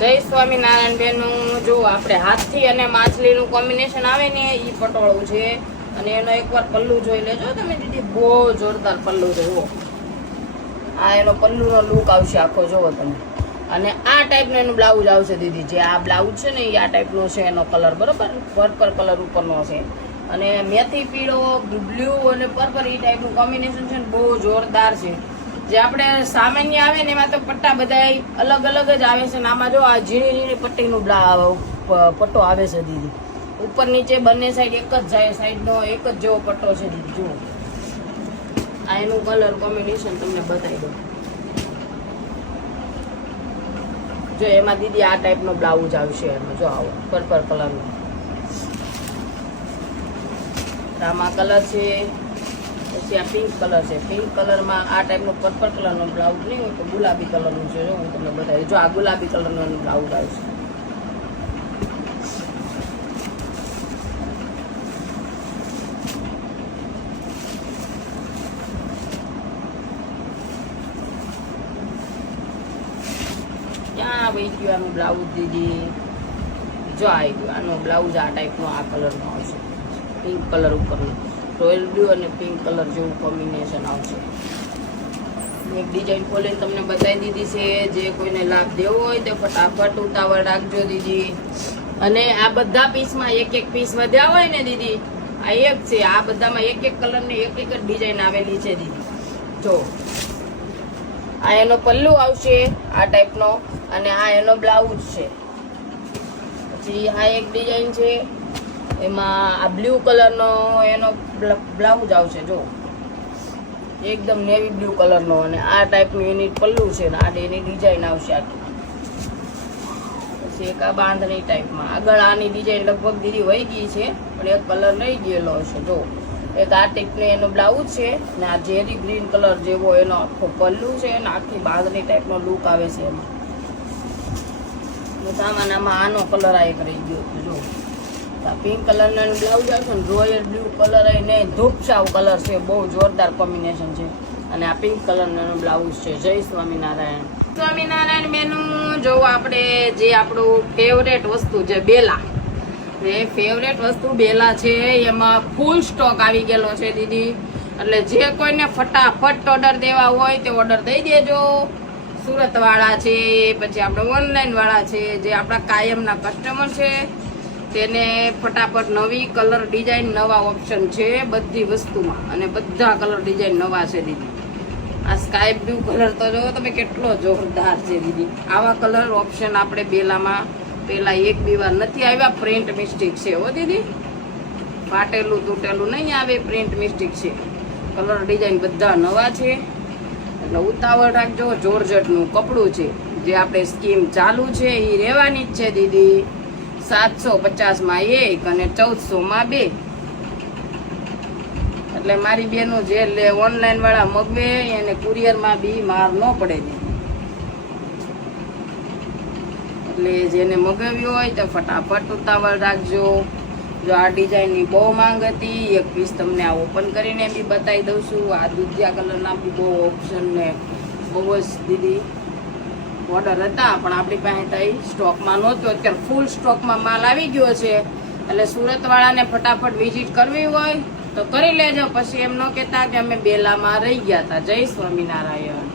જય સ્વામિનારાયણ બેનું. જો આપણે હાથી અને માછલીનું કોમ્બિનેશન આવે ને એ પટોળું છે અને એનો એકવાર પલ્લું જોઈ લેજો તમે દીદી, બહુ જોરદાર પલ્લું છે. જુઓ, આ એનો પલ્લુનો લુક આવશે આખો, જોવો તમે. અને આ ટાઈપનું એનું બ્લાઉઝ આવશે દીદી. જે આ બ્લાઉઝ છે ને એ આ ટાઈપનો છે એનો કલર, બરોબર, પર્પલ કલર ઉપરનો છે. અને મેથી પીળો, બ્લુ અને પર્પલ એ ટાઈપનું કોમ્બિનેશન છે ને બહુ જોરદાર છે. જે આપણે સામાન્ય આવે ને એમાં તો પટ્ટા બધા અલગ અલગ જ આવે છે ને આમાં જો આ ઝીણી ઝીણી પટ્ટીનું પટ્ટો આવે છે દીદી. ઉપર નીચે બંને સાઈડ એક જ જાય, સાઈડનો એક જ જેવો પટ્ટો છે દીદી. જુઓ, આ એનું કલર કોમ્બિનેશન તમને બતાવી દઉં. જો એમાં દીદી આ ટાઈપનો બ્લાઉઝ આવશે એમાં, જો આવો પર્પલ કલરનો. આમાં કલર છે, પછી આ પિંક કલર છે. પિંક કલરમાં આ ટાઈપનો પર્પલ કલરનો બ્લાઉઝ નહીં હોય તો ગુલાબી કલરનું છે. જો હું તમને બતાવી, જો આ ગુલાબી કલરનો બ્લાઉઝ આવશે. ક્યાં વહી ગયું આનું બ્લાઉઝ દીદી? જો આવી ગયું આનો બ્લાઉઝ. આ ટાઈપનો આ કલરનો આવશે, પિંક કલર ઉપરનો. રોયલ બ્લુ અને પિંક કલર જેવું કોમ્બિનેશન આવશે. એક ડિઝાઇન ખોલીને તમને બતાવી દીધી છે. જે કોઈને લાભ દેવો હોય તો ફટાફટ ઉતાવળ રાખજો દીદી. અને આ બધા પીસમાં એક એક પીસ વધ્યા હોય ને દીદી, આ એક છે. આ બધામાં એક એક કલરની એક એક જ ડિઝાઇન આવેલી છે દીદી. જો આ એનો પલ્લુ આવશે આ ટાઈપનો અને આ એનો બ્લાઉઝ છે. પછી આ એક ડિઝાઇન છે, એમાં આ બ્લુ કલરનો એનો બ્લાઉઝ આવશે. જો એકદમ નેવી બ્લુ કલરનો અને આ ટાઈપનું એની પલ્લું છે ને આ એની ડિઝાઇન આવશે આખી. પછી એક આ બાંધણી ટાઈપમાં. આગળ આની ડિઝાઇન લગભગ દીદી વહી ગઈ છે પણ એક કલર રહી ગયેલો હશે. જો એક આ ટાઈપનો એનો બ્લાઉઝ છે ને આ ઝેરી ગ્રીન કલર જેવો એનો આખો પલ્લું છે ને આખી બાંધણી ટાઈપનો લુક આવે છે એમાં. આમાં આનો કલર આ એક રહી ગયો. જો પિંક કલરનો બ્લાઉઝ આવશે ને રોયલ બ્લુ કલર નહીં, ધૂપસાવ કલર છે. બહુ જોરદાર કોમ્બિનેશન છે. અને આ પિંક કલરનો બ્લાઉઝ છે. જય સ્વામિનારાયણ. સ્વામિનારાયણ બેનું. જો આપણે જે આપણું ફેવરેટ વસ્તુ છે બેલા, એ ફેવરેટ વસ્તુ બેલા છે, એમાં ફૂલ સ્ટોક આવી ગયેલો છે દીદી. એટલે જે કોઈને ફટાફટ ઓર્ડર દેવા હોય તે ઓર્ડર દઈ દેજો. સુરત વાળા છે, પછી આપણે ઓનલાઈન વાળા છે, જે આપણા કાયમના કસ્ટમર છે તેને ફટાફટ નવી કલર ડિઝાઇન, નવા ઓપ્શન છે બધી વસ્તુમાં અને બધા કલર ડિઝાઇન નવા છે દીદી. આ સ્કાય બ્લુ કલર તો જો તમે કેટલો જોરદાર છે દીદી. આવા કલર ઓપ્શન આપણે બેલામાં પેલા એક બે વાર નથી આવ્યા. પ્રિન્ટ મિસ્ટેક છે હો દીદી, ફાટેલું તૂટેલું નહીં આવે, પ્રિન્ટ મિસ્ટેક છે. કલર ડિઝાઇન બધા નવા છે એટલે ઉતાવળ રાખજો. જોર્જટનું કપડું છે, જે આપણે સ્કીમ ચાલુ છે એ રહેવાની જ છે દીદી. 750માં એક અને 1400માં 2. એટલે મારી બેનો જે ઓનલાઈન વાળા મગવે એને કુરિયરમાં બી માર ન પડે દીદી. એટલે જેને મગાવ્યું હોય તો ફટાફટ ઉતાવળ રાખજો. જો આ ડિઝાઇનની બહુ માંગ હતી, એક પીસ તમને આ ઓપન કરીને બી બતાવી દઉં છું. આ દૂધિયા કલરના બી બહુ ઓપ્શન ને બહુ જ દીદી ઓર્ડર હતા પણ આપણી પાસે તઈ સ્ટોકમાં નહોતો. અત્યારે ફૂલ સ્ટોકમાં માલ આવી ગયો છે. એટલે સુરતવાળાને ફટાફટ વિઝિટ કરવી હોય તો કરી લેજો. પછી એમ ન કહેતા કે અમે બેલામાં રહી ગયા હતા. જય સ્વામિનારાયણ.